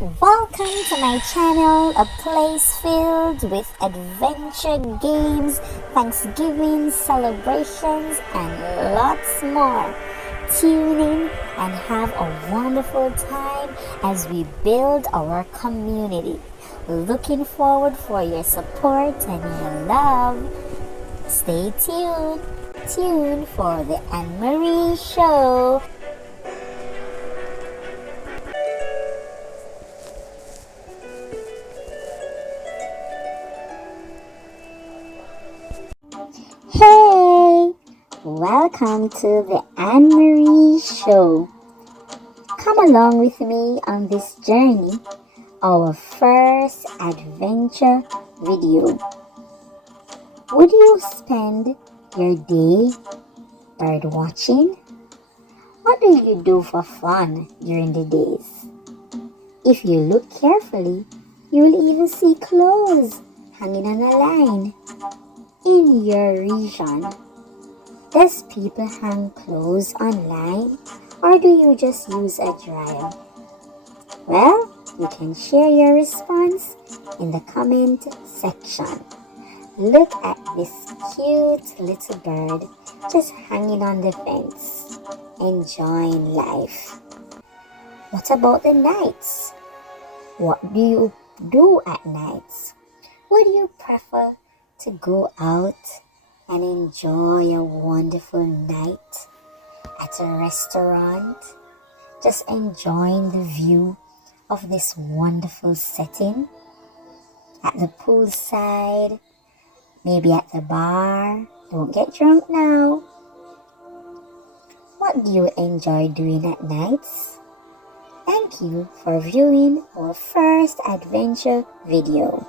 Welcome to my channel, a place filled with adventure games, Thanksgiving celebrations, and lots more. Tune in and have a wonderful time as we build our community. Looking forward for your support and your love. Stay tuned for the Ann-Marie Show. Hey! Welcome to the Ann-Marie Show. Come along with me on this journey, our first adventure video. Would you spend your day bird watching? What do you do for fun during the days? If you look carefully, you will even see clothes hanging on a line. In your region, does people hang clothes online or do you just use a dryer? Well, you can share your response in the comment section. Look at this cute little bird just hanging on the fence, enjoying life. What about the nights? What do you do at nights? Would you prefer to go out and enjoy a wonderful night at a restaurant, just enjoying the view of this wonderful setting, at the poolside, maybe at the bar? Don't get drunk now. What do you enjoy doing at nights? Thank you for viewing our first adventure video.